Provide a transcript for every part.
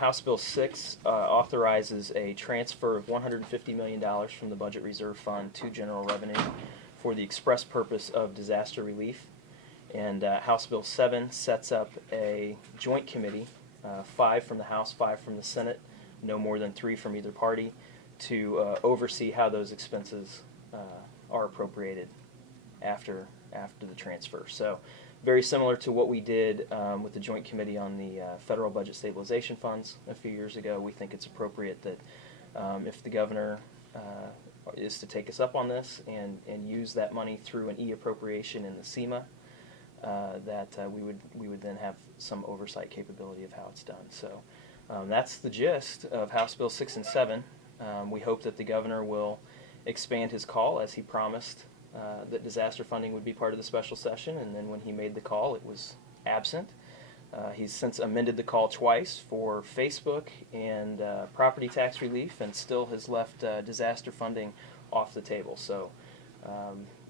House Bill 6 authorizes a transfer of $150 million from the Budget Reserve Fund to general revenue for the express purpose of disaster relief. And House Bill 7 sets up a joint committee, 5 from the House, 5 from the Senate, no more than 3 from either party, to oversee how those expenses are appropriated after the transfer. So very similar to what we did with the Joint Committee on the Federal Budget Stabilization Funds a few years ago. We think it's appropriate that if the governor is to take us up on this and use that money through an e-appropriation in the SEMA, that we would then have some oversight capability of how it's done. So that's the gist of House Bill 6 and 7. We hope that the governor will expand his call, as he promised that disaster funding would be part of the special session, and then when he made the call it was absent. He's since amended the call twice for Facebook and property tax relief, and still has left disaster funding off the table. So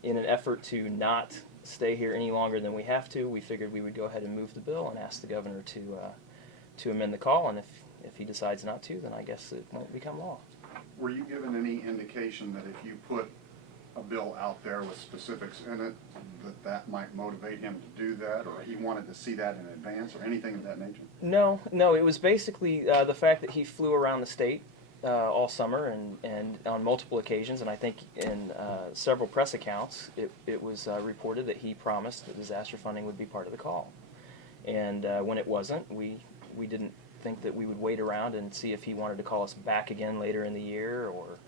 in an effort to not stay here any longer than we have to, we figured we would go ahead and move the bill and ask the governor to amend the call, and if he decides not to, then I guess it won't become law. Were you given any indication that if you put a bill out there with specifics in it, that might motivate him to do that, or he wanted to see that in advance, or anything of that nature? No, it was basically the fact that he flew around the state all summer and on multiple occasions, and I think in several press accounts it was reported that he promised that disaster funding would be part of the call. And when it wasn't, we didn't think that we would wait around and see if he wanted to call us back again later in the year, or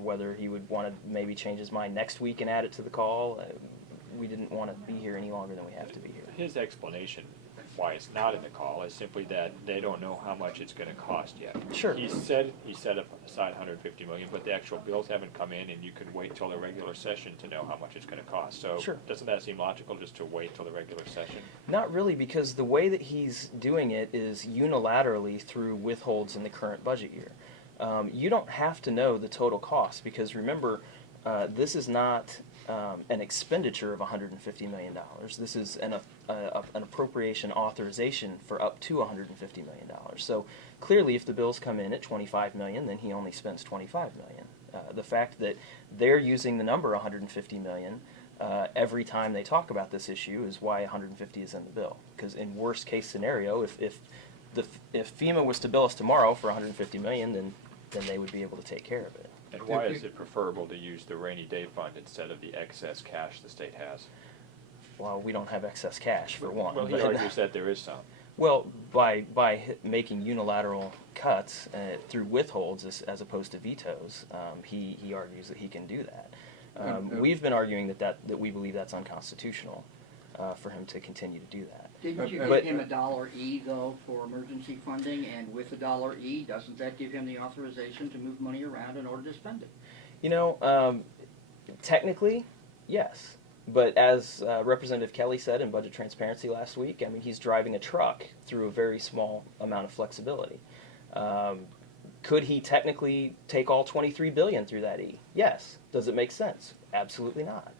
whether he would want to maybe change his mind next week and add it to the call. We didn't want to be here any longer than we have to be here. His explanation why it's not in the call is simply that they don't know how much it's going to cost yet. Sure. He set aside $150 million, but the actual bills haven't come in, and you could wait till the regular session to know how much it's going to cost. So sure. Doesn't that seem logical, just to wait till the regular session? Not really, because the way that he's doing it is unilaterally through withholds in the current budget year. You don't have to know the total cost, because remember, this is not an expenditure of $150 million. This is an appropriation authorization for up to $150 million. So clearly, if the bills come in at $25 million, then he only spends $25 million. The fact that they're using the number $150 million every time they talk about this issue is why $150 is in the bill. Because in worst case scenario, if FEMA was to bill us tomorrow for $150 million, then they would be able to take care of it. And why is it preferable to use the rainy day fund instead of the excess cash the state has? Well, we don't have excess cash, for one. Well, he argues that there is some. Well, by making unilateral cuts through withholds as opposed to vetoes, he argues that he can do that. We've been arguing that we believe that's unconstitutional for him to continue to do that. Didn't you give him $1 though for emergency funding, and with $1, doesn't that give him the authorization to move money around in order to spend it? You know, technically, yes. But as Representative Kelly said in Budget Transparency last week, I mean, he's driving a truck through a very small amount of flexibility. Could he technically take all $23 billion through that E? Yes. Does it make sense? Absolutely not.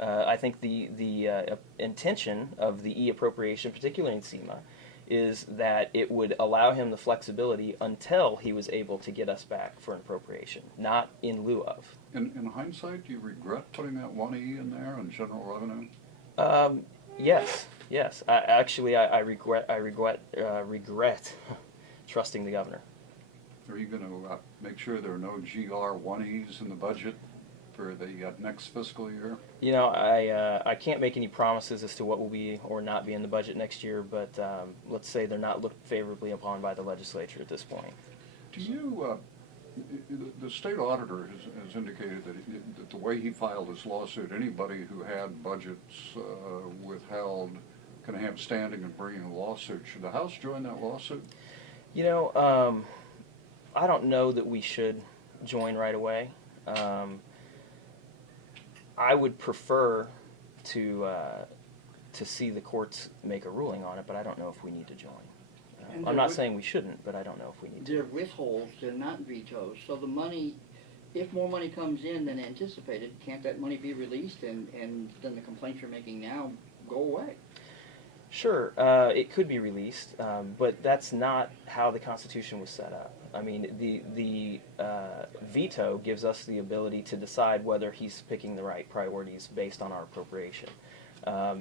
I think the intention of the e-appropriation, particularly in SEMA, is that it would allow him the flexibility until he was able to get us back for an appropriation, not in lieu of. In hindsight, do you regret putting that 1E in there on general revenue? Yes. I regret trusting the governor. Are you going to make sure there are no GR 1Es in the budget for the next fiscal year? You know, I can't make any promises as to what will be or not be in the budget next year, but let's say they're not looked favorably upon by the legislature at this point. Do you, the state auditor has indicated that the way he filed his lawsuit, anybody who had budgets withheld can have standing in bringing a lawsuit. Should the House join that lawsuit? You know, I don't know that we should join right away. I would prefer to see the courts make a ruling on it, but I don't know if we need to join. I'm not saying we shouldn't, but I don't know if we need to. They're withholds, they're not vetoes. So the money, if more money comes in than anticipated, can't that money be released and then the complaints you're making now go away? Sure, it could be released, but that's not how the Constitution was set up. I mean, the veto gives us the ability to decide whether he's picking the right priorities based on our appropriation.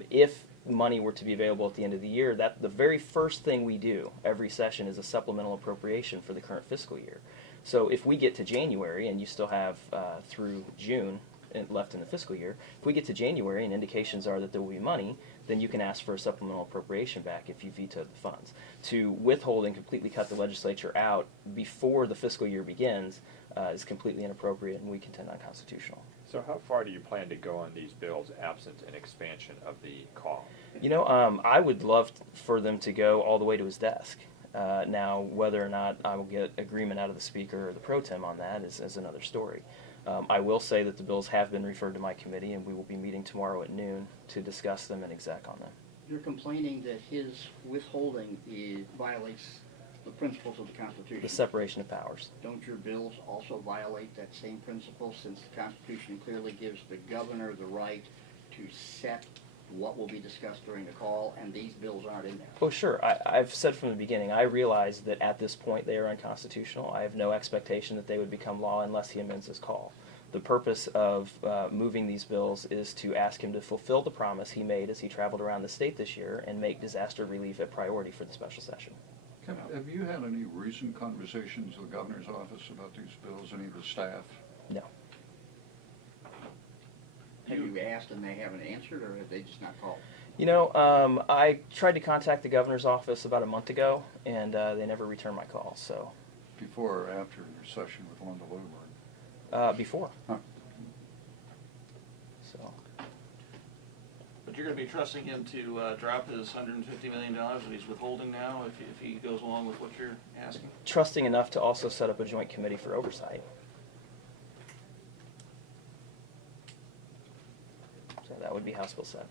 If money were to be available at the end of the year, that the very first thing we do every session is a supplemental appropriation for the current fiscal year. So if we get to January and you still have through June left in the fiscal year, if we get to January and indications are that there will be money, then you can ask for a supplemental appropriation back if you vetoed the funds. To withhold and completely cut the legislature out before the fiscal year begins is completely inappropriate and we contend unconstitutional. So how far do you plan to go on these bills absent an expansion of the call? You know, I would love for them to go all the way to his desk. Now, whether or not I will get agreement out of the Speaker or the Pro Tem on that is another story. I will say that the bills have been referred to my committee, and we will be meeting tomorrow at noon to discuss them and exec on them. You're complaining that his withholding violates the principles of the Constitution. The separation of powers. Don't your bills also violate that same principle, since the Constitution clearly gives the governor the right to set what will be discussed during the call, and these bills aren't in there? Oh, sure. I've said from the beginning, I realize that at this point they are unconstitutional. I have no expectation that they would become law unless he amends his call. The purpose of moving these bills is to ask him to fulfill the promise he made as he traveled around the state this year and make disaster relief a priority for the special session. Have you had any recent conversations with the governor's office about these bills, any of the staff? No. Have you asked and they haven't answered, or have they just not called? You know, I tried to contact the governor's office about a month ago, and they never returned my call. So Before or after your session with Linda Luberg? before. Huh. So But you're gonna be trusting him to drop his $150 million that he's withholding now if he goes along with what you're asking? trusting enough to also set up a joint committee for oversight. So that would be House Bill 7.